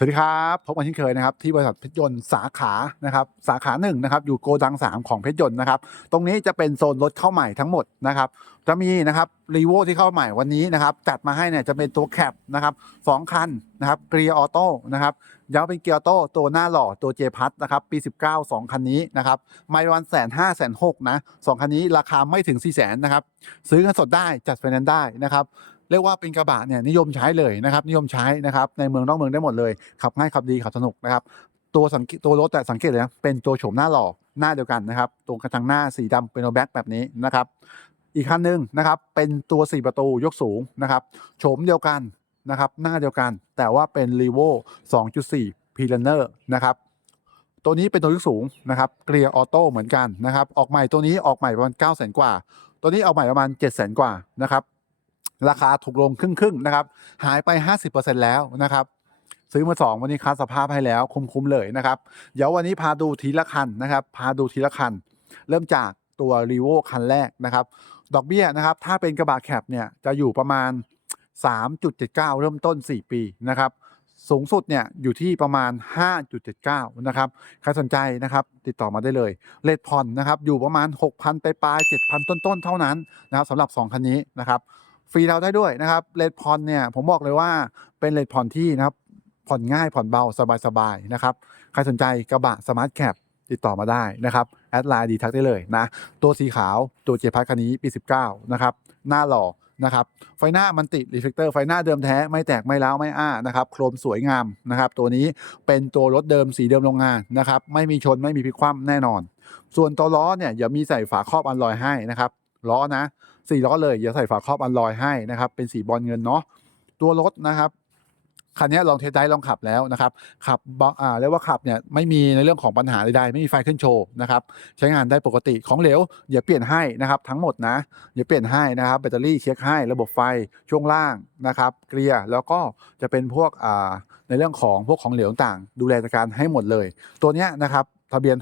สวัสดีครับพบกันเช่นเคยนะครับที่บริษัทเพชรยนต์สาขานะครับสาขาหนึ่งนะครับอยู่โกดัง 3 ของเพชรยนต์นะครับตรงนี้จะเป็นโซนรถเข้าใหม่ทั้งหมดนะครับจะมีนะครับรีโวที่เข้าใหม่วันนี้นะครับจัดมาให้เนี่ยจะเป็นตัวแคปนะครับสองคันนะครับเกียร์ออโต้นะครับย้ำเป็นเกียร์ออโต้ตัวหน้าหล่อตัวเจพัทนะครับปี 19 2 คันนี้นะครับไม่วันแสนห้าแสนหกนะสองคันนี้ราคาไม่ถึง4 0 0แสนนะครับซื้อเงินสดได้จัดไฟแนนซ์ได้นะครับ เรียกว่าเป็นกระบะเนี่ยนิยมใช้เลยนะครับนิยมใช้นะครับในเมืองนอกเมืองได้หมดเลยขับง่ายขับดีขับสนุกนะครับตัวสังตัวรถแต่สังเกตเลยนะเป็นตัวโฉมหน้าหล่อหน้าเดียวกันนะครับตรงกระจังหน้าสีดำเป็นโนแบ็กแบบนี้นะครับอีกคันหนึ่งนะครับเป็นตัว 4 ประตูยกสูงนะครับโฉมเดียวกันนะครับหน้าเดียวกันแต่ว่าเป็น r e v o 2.4 p l a n e r นะครับตัวนี้เป็นตัวยกสูงนะครับเกียร์ออโต้เหมือนกันนะครับออกใหม่ตัวนี้ออกใหม่ประมาณ 9 0 0 0 0 0 กว่า ตัวนี้ออกใหม่ประมาณ 7 0 0 0 0 0 กว่านะครับ ราคาถูกลงครึ่งๆนะครับหายไป 50%แล้วนะครับซื้อมา 2 วันนี้คัดสภาพให้แล้วคุ้มๆเลยนะครับ เดี๋ยววันนี้พาดูทีละคันนะครับ พาดูทีละคัน เริ่มจากตัวรีโวคันแรกนะครับ ดอกเบี้ยนะครับ ถ้าเป็นกระบะแคปเนี่ยจะอยู่ประมาณ 3.79 เริ่มต้น 4 ปีนะครับ สูงสุดเนี่ยอยู่ที่ประมาณ 5.79 นะครับใครสนใจนะครับ ติดต่อมาได้เลยเลทผ่อนนะครับ อยู่ประมาณ 6,000ไปปลาย7,000 ต้นๆ เท่านั้นนะครับสำหรับ 2 คันนี้นะครับ ฟรีเราได้ด้วยนะครับเลทผ่อนเนี่ยผมบอกเลยว่าเป็นเลทผ่อนที่นะครับผ่อนง่ายผ่อนเบาสบายๆนะครับใครสนใจกระบะสมาร์ทแคปติดต่อมาได้นะครับแอดไลน์ดีทักได้เลยนะ ตัวสีขาวตัวเจพัทคันนี้ปี 19 นะครับ หน้าหล่อนะครับ ไฟหน้ามันติดรีเฟกเตอร์ไฟหน้าเดิมแท้ ไม่แตกไม่ร้าว ไม่อ้านะครับ โครมสวยงามนะครับ ตัวนี้เป็นตัวรถเดิมสีเดิมโรงงานนะครับ ไม่มีชนไม่มีพลิกคว่ำแน่นอน ส่วนตัวล้อเนี่ยอย่ามีใส่ฝาครอบอันลอยให้นะครับล้อนะ สี่ล้อเลยอย่าใส่ฝาครอบอันลอยให้นะครับเป็นสีบอลเงินเนาะตัวรถนะครับคันนี้ลองเทสได้ลองขับแล้วนะครับขับบอ่าเรียกว่าขับเนี่ยไม่มีในเรื่องของปัญหาใดๆไม่มีไฟขึ้นโชว์นะครับใช้งานได้ปกติของเหลวอย่าเปลี่ยนให้นะครับทั้งหมดนะอย่าเปลี่ยนให้นะครับแบตเตอรี่เช็คให้ระบบไฟช่วงล่างนะครับเกลียร์แล้วก็จะเป็นพวกอ่าในเรื่องของพวกของเหลวต่างดูแลจัดการให้หมดเลย ตัวเนี้ยนะครับทะเบียน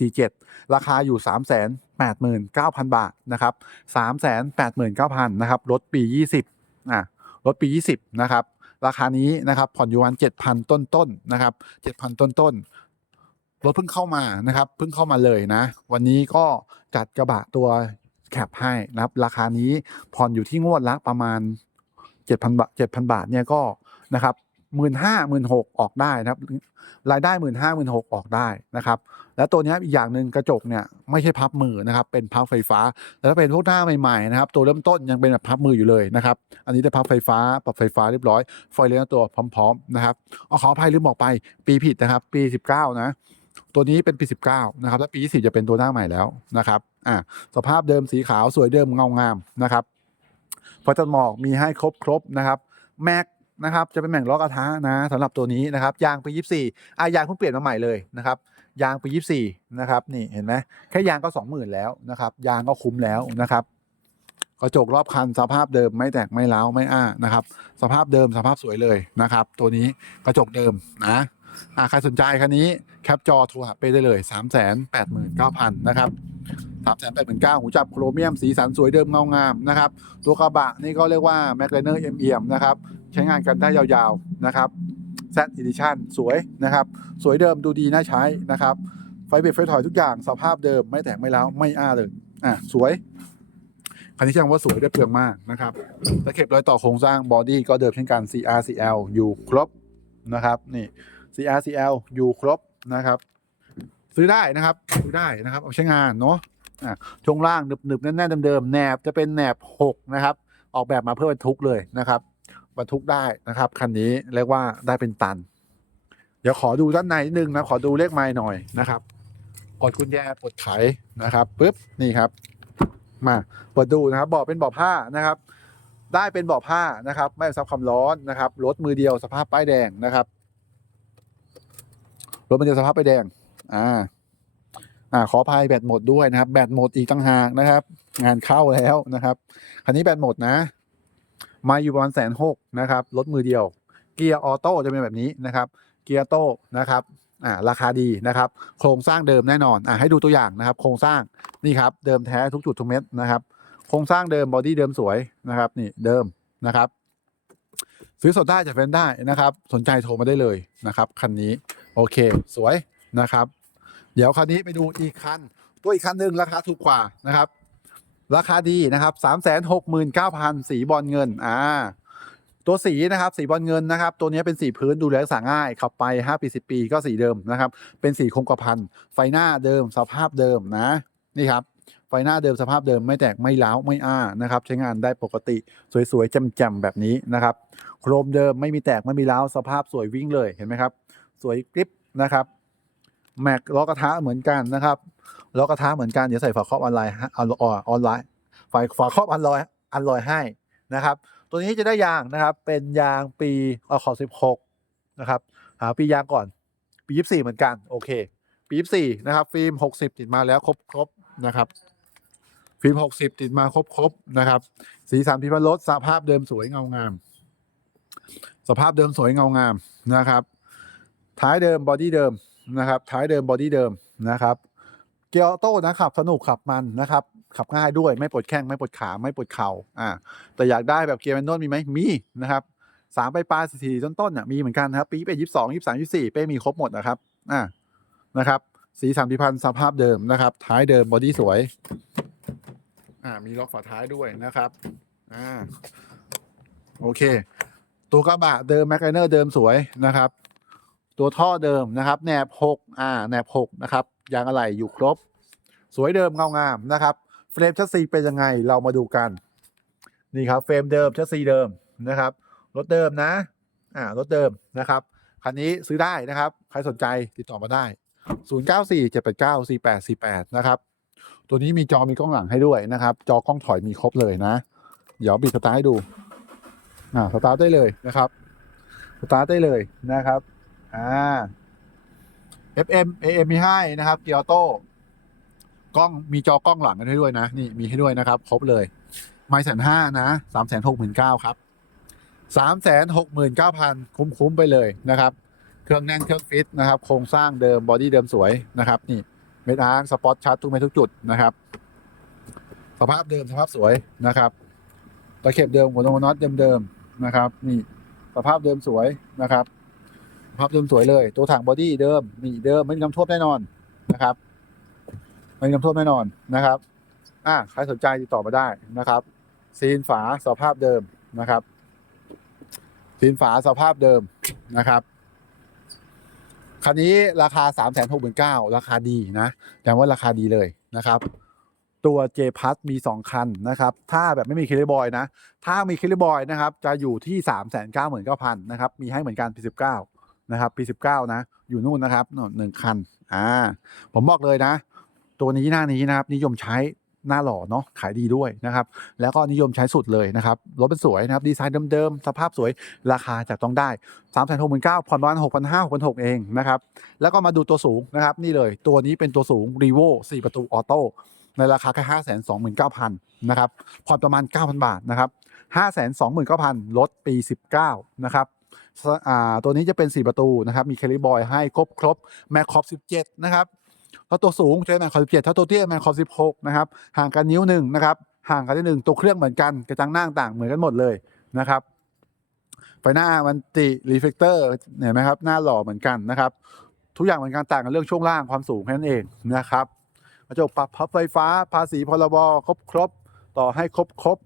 6447 ราคาอยู่ 89,000 บาทนะครับ389,000นะครับรถปี 20อะรถปี 20นะครับราคานี้นะครับผ่อนอยู่วัน7,000 ต้นๆนะครับ7,000 ต้นๆรถเพิ่งเข้ามานะครับเพิ่งเข้ามาเลยนะ วันนี้ก็จัดกระบะตัวแคปให้นะครับราคานี้ผ่อนอยู่ที่งวดละประมาณ7,000บาท7,000 บาทเนี่ยก็นะครับ หมื่นห้าหมื่นหกออกได้นะครับ รายได้หมื่นห้าหมื่นหกออกได้นะครับ แล้วตัวนี้อีกอย่างหนึ่งกระจกเนี่ยไม่ใช่พับมือนะครับ เป็นพับไฟฟ้าแต่ถ้าเป็นพวกหน้าใหม่ๆนะครับ ตัวเริ่มต้นยังเป็นแบบพับมืออยู่เลยนะครับ อันนี้ได้พับไฟฟ้าปรับไฟฟ้าเรียบร้อยไฟเลี้ยงตัวพร้อม ๆ นะครับเอาขออภัยลืมบอกไปปีผิดนะครับ ปี 19 นะ ตัวนี้เป็นปี 19 นะครับแล้วปี 20 จะเป็นตัวหน้าใหม่แล้วนะครับอ่าสภาพเดิมสีขาวสวยเดิมเงางามนะครับไฟตัดหมอกมีให้ครบๆนะครับแม็ก นะครับจะเป็นแม็กล้อกระทะนะสำหรับตัวนี้นะครับยางปี 24อะยางเพิ่งเปลี่ยนมาใหม่เลยนะครับยางปี 24นะครับนี่เห็นไหมแค่ยางก็ 20,000 แล้วนะครับยางก็คุ้มแล้วนะครับกระจกรอบคันสภาพเดิมไม่แตกไม่ร้าวไม่อ้านะครับ สภาพเดิมสภาพสวยเลยนะครับ ตัวนี้กระจกเดิมนะอ่าใครสนใจคันนี้แคปจอโทรหาไปได้เลย 3 8 9 0 0 0 นะครับ3 8 9 0 0 0หูจับโครเมียมสีสันสวยเดิมเงางามนะครับ ตัวกระบะนี่ก็เรียกว่าแม c เลเนอร์เอ็มเอมนะครับ ใช้งานกันได้ยาวๆนะครับ Z Edition สวยนะครับ สวยเดิมดูดีน่าใช้นะครับ ไฟเบรกไฟถอยทุกอย่างสภาพเดิมไม่แตกไม่ร้าวไม่อ้าเลยอะสวยคันนี้ช่างว่าสวยได้เปลืองมากนะครับตะเข็บรอยต่อโครงสร้างบอดี้ก็เดิมเช่นกัน CRCL อยู่ครบนะครับนี่ CRCL อยู่ครบนะครับ ซื้อได้นะครับซื้อได้นะครับเอาใช้งานเนาะอะช่วงล่างหนึบๆแน่นๆเดิมๆแหนบจะเป็นแหนบ 6 นะครับ ออกแบบมาเพื่อบรรทุกเลยนะครับ บรรทุกได้นะครับคันนี้เรียกว่าได้เป็นตัน เดี๋ยวขอดูด้านในนิดนึงนะขอดูเลขไม้หน่อยนะครับกดกุญแจกดไขนะครับปุ๊บนี่ครับ มาเปิดดูนะครับบาะเป็นบาะผ้านะครับ ได้เป็นบาะผ้านะครับ ไม่ซับความร้อนนะครับรถมือเดียวสภาพป้ายแดงนะครับรถมือเดียวสภาพป้ายแดงอ่าอ่าขออภัยแบตหมดด้วยนะครับ แบตหมดอีกต่างหากนะครับ งานเข้าแล้วนะครับ คันนี้แบตหมดนะ มาอยู่ประมาณแสนหกนะครับรถมือเดียว เกียร์ออโต้จะเป็นแบบนี้นะครับ เกียร์โต้นะครับอ่าราคาดีนะครับ โครงสร้างเดิมแน่นอนอ่าให้ดูตัวอย่างนะครับ โครงสร้างนี่ครับ เดิมแท้ทุกจุดทุกเม็ดนะครับ โครงสร้างเดิมบอดี้เดิมสวยนะครับ นี่เดิมนะครับ ซื้อสดได้จัดเป็นได้นะครับ สนใจโทรมาได้เลยนะครับคันนี้โอเคสวยนะครับ เดี๋ยวคันนี้ไปดูอีกคัน ตัวอีกคันหนึ่งราคาถูกกว่านะครับ ราคาดีนะครับสามแสนหกหมื่นเก้าพันสีบอลเงิน อ่า ตัวสีนะครับสีบอลเงินนะครับ ตัวนี้เป็นสีพื้นดูแลรักษาง่าย ขับไปห้าปีสิบปีก็สีเดิมนะครับ เป็นสีคงกระพันไฟหน้าเดิมสภาพเดิมนะ นี่ครับไฟหน้าเดิมสภาพเดิมไม่แตกไม่ล้าวไม่อ้านะครับ ใช้งานได้ปกติสวยๆแจ่มๆแบบนี้นะครับ โครมเดิมไม่มีแตกไม่มีร้าวสภาพสวยวิ่งเลยเห็นไหมครับ สวยกริปนะครับ แม็กล้อกระทะเหมือนกันนะครับล้อกระทะเหมือนกันเดี๋ยวใส่ฝาครอบออนไลน์ออนออนไลน์ฝาฝาครอบออนไลน์ออนลน์ให้นะครับ ตัวนี้จะได้ยางนะครับ เป็นยางปีอขอ16นะครับหาปียางก่อน ปี24เหมือนกัน โอเค ปี24นะครับ ฟิล์ม60ติดมาแล้วครบครบนะครับ ฟิล์ม60ติดมาครบครบนะครับ สีสันพิพันธ์รถสภาพเดิมสวยเงางาม สภาพเดิมสวยเงางามนะครับ ท้ายเดิมบอดี้เดิม นะครับท้ายเดิมบอดี้เดิมนะครับ เกียร์ออโต้นะขับสนุกขับมันนะครับ ขับง่ายด้วยไม่ปวดแข้งไม่ปวดขาไม่ปวดเข่าอ่าแต่อยากได้แบบเกียร์แมนนวลมีไหมมีนะครับสามไปปลายสี่ต้นต้นๆน่ะมีเหมือนกันนะครับปีเป็นยี่สิบสองยี่สิบสามยี่สี่เป้มีครบหมดนะครับอ่านะครับสีสามพิพันธ์สภาพเดิมนะครับ ท้ายเดิมบอดี้สวยอ่ามีล็อกฝาท้ายด้วยนะครับอ่าโอเค ตัวกระบะเดิมแมคไนเนอร์เดิมสวยนะครับ ตัวท่อเดิมนะครับแหนบหกอ่าแหนบหกนะครับยางอะไหล่อยู่ครบ สวยเดิมเงางามนะครับเฟรมชัสซีเป็นยังไงเรามาดูกันนี่ครับเฟรมเดิมชัสซีเดิมนะครับรถเดิมนะอ่ารถเดิมนะครับคันนี้ซื้อได้นะครับใครสนใจติดต่อมาได้ 0 9 4 7 8 9 4 8 4 8 นะครับ ตัวนี้มีจอมีกล้องหลังให้ด้วยนะครับ จอกล้องถอยมีครบเลยนะ เดี๋ยวบิดสตาร์ทให้ดูอ่าสตาร์ทได้เลยนะครับสตาร์ทได้เลยนะครับ อ่า FM AM มีให้นะครับเกียร์ออโต้กล้องมีจอกล้องหลังกันให้ด้วยนะ นี่มีให้ด้วยนะครับ ครบเลยไม่แสนห้านะสามแสนหกหมื่นเก้าครับสามแสนหกหมื่นเก้าพันคุ้มๆไปเลยนะครับ เครื่องแน่นเครื่องฟิตนะครับ โครงสร้างเดิมบอดี้เดิมสวยนะครับ นี่เม็ดอาร์สปอตชัดทุกเม็ดทุกจุดนะครับ สภาพเดิมสภาพสวยนะครับตะเข็บเดิมหัวนมน็อตเดิมๆนะครับ นี่สภาพเดิมสวยนะครับ ภาพเดิมสวยเลย ตัวถังบอดี้เดิมนี่เดิมไม่มีน้ำท่วมแน่นอนนะครับ ไม่มีน้ำท่วมแน่นอนนะครับ อ่าใครสนใจติดต่อมาได้นะครับ ซีนฝาสภาพเดิมนะครับ ซีนฝาสภาพเดิมนะครับคันนี้ราคา 3 6 9 0 0 0ราคาดีนะแต่ว่าราคาดีเลยนะครับ ตัว J p a s มี 2 คันนะครับ ถ้าแบบไม่มีเคลบอยนะ ถ้ามีเคลบอยนะครับ จะอยู่ที่ 3 9 9 0 0 0นะครับ มีให้เหมือนกันปี19 นะครับปี 19 นะ อยู่นู่นนะครับหนึ่งคันอ่าผมบอกเลยนะ ตัวนี้หน้านี้นะครับนิยมใช้หน้าหล่อเนาะขายดีด้วยนะครับ แล้วก็นิยมใช้สุดเลยนะครับรถเป็นสวยนะครับ ดีไซน์เดิมๆ สภาพสวยราคาจากต้องได้3 6 9 0 0 0ผ่อนประมาณ6 5 0 0 6 6 0 0เองนะครับ แล้วก็มาดูตัวสูงนะครับ นี่เลยตัวนี้เป็นตัวสูง r ีโว4ประตูออโต้ในราคาแค่5 2 9 0 0 0นะครับผ่อนประมาณ9,000บาทนะครับ5 2 9 0 0 0ลดปี19นะครับ ตัวนี้จะเป็น 4 ประตูนะครับ มีเคลิบอยให้ครบครบแมคคอป17 นะครับแล้วตัวสูงใช้แมนคอสิบเจ็ดถ้าตัวเตี้ยแมนคอสิบหกนะครับ ห่างกันนิ้วหนึ่งนะครับ ห่างกันนิดหนึ่งตัวเครื่องเหมือนกัน กระจังหน้าต่างเหมือนกันหมดเลยนะครับไฟหน้ามันติรีเฟกเตอร์เห็นไหมครับ หน้าหล่อเหมือนกันนะครับ ทุกอย่างเหมือนกันต่างกันเรื่องช่วงล่างความสูงแค่นั้นเองนะครับกระจกปรับพับไฟฟ้าภาษีพรบครบครบต่อให้ครบครบ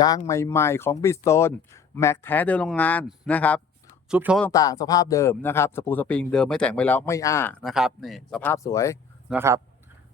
ยางใหม่ ๆ ของบิสโตนแม็กแท้เดิมโรงงานนะครับ ซุปโชต่างๆ สภาพเดิมนะครับสปูสปริงเดิมไม่แต่งไปแล้วไม่อ้านะครับนี่สภาพสวยนะครับ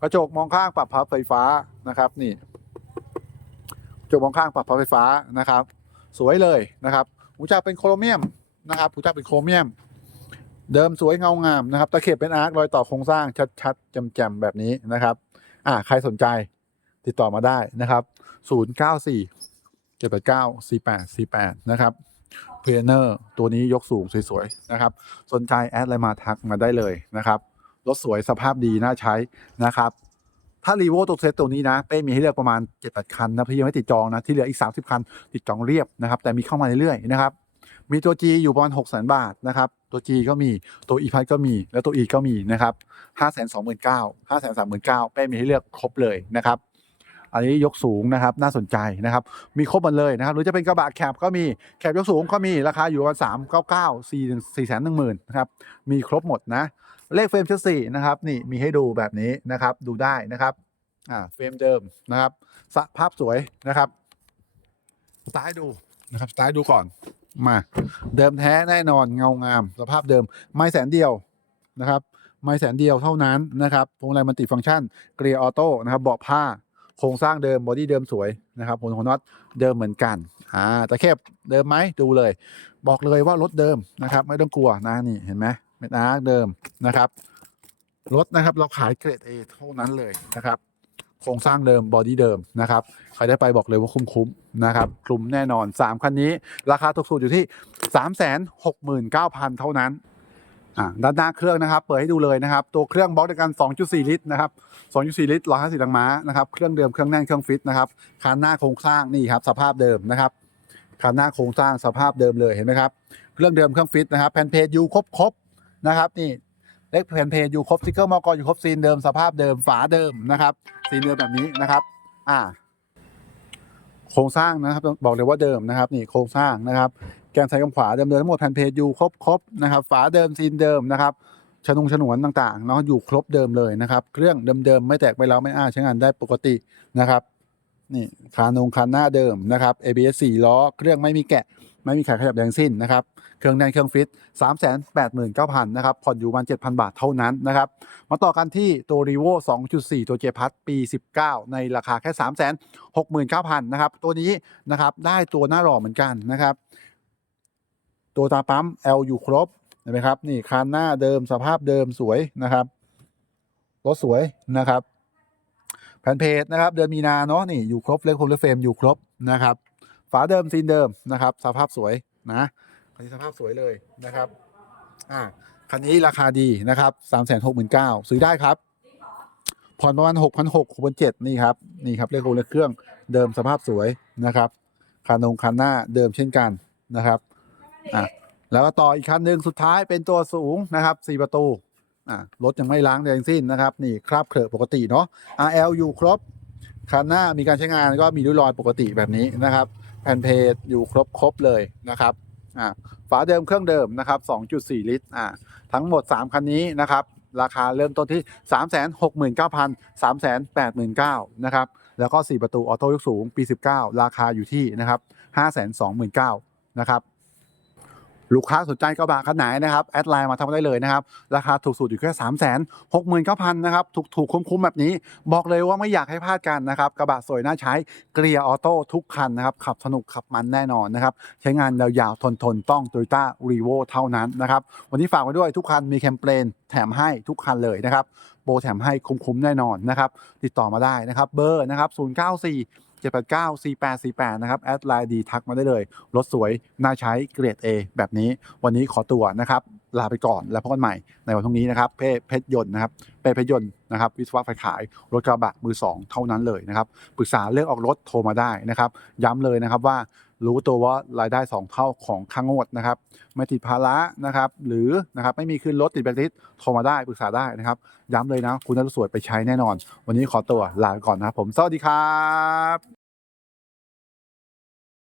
กระจกมองข้างปรับพับไฟฟ้านะครับนี่กระจกมองข้างปรับพับไฟฟ้านะครับ สวยเลยนะครับหูจักเป็นโครเมียมนะครับหูจักเป็นโครเมียม เดิมสวยเงางามนะครับตะเข็บเป็นอาร์ครอยต่อโครงสร้างชัดๆแจ่มๆแบบนี้นะครับอ่าใครสนใจติดต่อมาได้นะครับ 094 789 4848 นะครับ เพลเนอร์ตัวนี้ยกสูงสวยๆนะครับ สนใจแอดไลน์มาทักมาได้เลยนะครับรถสวยสภาพดีน่าใช้นะครับ ถ้ารีโวตัวเซตตัวนี้นะเป้มีให้เลือกประมาณ 7-8 คันนะพี่ยังไม่ติดจองนะ ที่เหลืออีก 30 คัน ติดจองเรียบนะครับ แต่มีเข้ามาเรื่อยๆนะครับ มีตัว G อยู่ประมาณ 6 0 0 0 0 บาทนะครับ ตัว G ก็มีตัว e พัก็มีแล้วตัว E ก็มีนะครับ 5 2 9 0 0 0 5 3 9 0 0 0 เป้มีให้เลือกครบเลยนะครับ อันนี้ยกสูงนะครับน่าสนใจนะครับ มีครบหมดเลยนะครับหรือจะเป็นกระบะแคบก็มีแคบยกสูงก็มีราคาอยู่ประมาณสามเก้าเก้าสี่ถึงสี่แสนหนึ่งหมื่นนะครับมีครบหมดนะเลขเฟรมชั้นสี่นะครับนี่มีให้ดูแบบนี้นะครับดูได้นะครับอ่าเฟรมเดิมนะครับสภาพสวยนะครับสไตล์ดูนะครับสไตล์ดูก่อนมาเดิมแท้แน่นอนเงางามสภาพเดิม ไม่แสนเดียวนะครับ ไม่แสนเดียวเท่านั้นนะครับพวงมาลัยมันติฟังก์ชันเกียร์ออโต้นะครับเบาะผ้า โครงสร้างเดิมบอดี้เดิมสวยนะครับผลของน็อตเดิมเหมือนกันอ่าตะเข็บเดิมไหมดูเลย บอกเลยว่ารถเดิมนะครับ ไม่ต้องกลัวนะนี่เห็นไหมเม็ดอาร์เดิมนะครับรถนะครับเราขายเกรด A เท่านั้นเลยนะครับโครงสร้างเดิมบอดี้เดิมนะครับใครได้ไปบอกเลยว่าคุ้มๆนะครับกลุ่มแน่นอน 3 คันนี้ ราคาถูกสุดอยู่ที่ 369,000 เท่านั้น อ่าด้านหน้าเครื่องนะครับ เปิดให้ดูเลยนะครับ ตัวเครื่องบล็อกเดียวกัน 2.4 ลิตรนะครับ 2.4 ลิตร 150แรงม้านะครับ เครื่องเดิม เครื่องแน่น เครื่องฟิตนะครับคันหน้าโครงสร้างนี่ครับ สภาพเดิมนะครับคันหน้าโครงสร้างสภาพเดิมเลย เห็นไหมครับ เครื่องเดิม เครื่องฟิตนะครับ แผ่นเพจอยู่ครบๆนะครับ นี่ เลขแผ่นเพจอยู่ครบสติ๊กเกอร์มอกอยู่ครบซีนเดิม สภาพเดิม ฝาเดิมนะครับ ซีนเดิมแบบนี้นะครับ อ่า โครงสร้างนะครับ บอกเลยว่าเดิมนะครับ นี่ โครงสร้างนะครับ แกนซ้ายกับขวาเดิมเดิมทั้งหมดแผ่นเพจอยู่ครบครบนะครับฝาเดิมซีนเดิมนะครับชนงฉนวนต่างๆเนาะอยู่ครบเดิมเลยนะครับ เครื่องเดิมๆไม่แตกไม่เล้าไม่อ้าใช้งานได้ปกตินะครับนี่คานงคานหน้าเดิมนะครับ ABS 4ล้อเครื่องไม่มีแกะ ไม่มีขายขยับแรงสิ้นนะครับเครื่องแน่นเครื่องฟิต 3 8 9 0 0 0นะครับผ่อนอยู่ประมัน7,000 บาทเท่านั้นนะครับมาต่อกันที่ตัว r ีโว2.4 ตัวเจพัทปี 19 ในราคาแค่ 3 6 9 0 0 0นะครับตัวนี้นะครับได้ตัวหน้าหล่อเหมือนกันนะครับ ตัวตาปั๊ม L อยู่ครบเห็นไหมครับ นี่คันหน้าเดิมสภาพเดิมสวยนะครับรถสวยนะครับ แผ่นเพจนะครับ เดือนมีนาเนาะนี่อยู่ครบเลขโคมเลขเฟรมอยู่ครบนะครับ ฝาเดิมซีนเดิมนะครับ สภาพสวยนะคันนี้สภาพสวยเลยนะครับอ่าคันนี้ราคาดีนะครับสามแสนหกหมื่นเก้าซื้อได้ครับผ่อนประมาณหกพันหกหกพันเจ็ดนี่ครับนี่ครับเลขโครงเลขเครื่องเดิมสภาพสวยนะครับคันนงคันหน้าเดิมเช่นกันนะครับ อะแล้วก็ต่ออีกคันหนึ่งสุดท้ายเป็นตัวสูงนะครับสี่ประตูอะรถยังไม่ล้างใดทั้งสิ้นนะครับ นี่คราบเขอะปกติเนาะ RL อยู่ครบคันหน้ามีการใช้งานก็มีริ้วรอยปกติแบบนี้นะครับ แผ่นเพจอยู่ครบครบเลยนะครับอ่าฝาเดิมเครื่องเดิมนะครับ 2.4 ลิตรอ่าทั้งหมด 3 คันนี้นะครับ ราคาเริ่มต้นที่ 369,000 389,000นะครับ แล้วก็ 4 ประตูออโต้ยกสูงปี 19 ราคาอยู่ที่นะครับ 529,000นะครับ ลูกค้าสนใจกระบะคันไหนนะครับแอดไลน์มาทำได้เลยนะครับ ราคาถูกสุดอยู่แค่ 3 6 9 0 0 0นะครับถูกถูกคุ้มๆแบบนี้ บอกเลยว่าไม่อยากให้พลาดกันนะครับกระบะสวยน่าใช้เกียร์ออโต้ทุกคันนะครับขับสนุกขับมันแน่นอนนะครับใช้งานยาวๆทนๆต้อง Toyota r e v o เท่านั้นนะครับวันนี้ฝากไว้ด้วยทุกคันมีแคมเปญแถมให้ทุกคันเลยนะครับโบแถมให้คุ้มๆแน่นอนนะครับติดต่อมาได้นะครับเบอร์นะครับ094 789 4848 นะครับ แอดไลน์ดีทักมาได้เลย รถสวย น่าใช้เกรด A แบบนี้ วันนี้ขอตัวนะครับ ลาไปก่อนแล้วพบกันใหม่ในวันพรุ่งนี้นะครับ เพเพชรยนต์นะครับเป้เพชรยนต์นะครับ วิศวะไฟขาย รถกระบะมือ 2 เท่านั้นเลยนะครับ ปรึกษาเรื่องออกรถโทรมาได้นะครับ ย้ำเลยนะครับว่า รู้ตัวว่ารายได้ 2 เท่าของค่างวดนะครับ ไม่ติดภาระนะครับ หรือนะครับไม่มีคืนรถติดแบล็คลิสโทรมาได้ปรึกษาได้นะครับ ย้ำเลยนะ คุณนรสวยไปใช้แน่นอน วันนี้ขอตัวลาไปก่อนนะครับผมสวัสดีครับ